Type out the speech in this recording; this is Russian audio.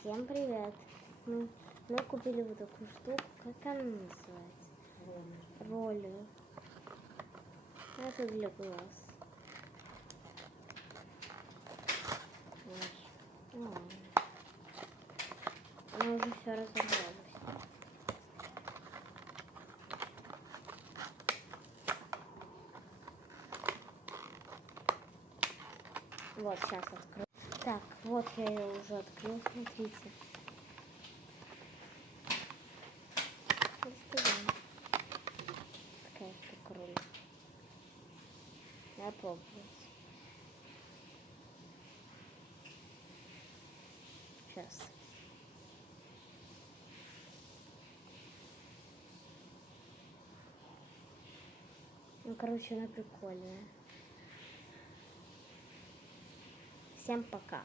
Всем привет! Мы купили вот такую штуку, как она называется? Роллер. Это для глаз. Она уже все разобралась. Вот, сейчас открою. Так, вот я ее уже открыл, смотрите. Представляем. Такая штука роллер. Я пробую. Сейчас. Ну, короче, она прикольная. Всем пока.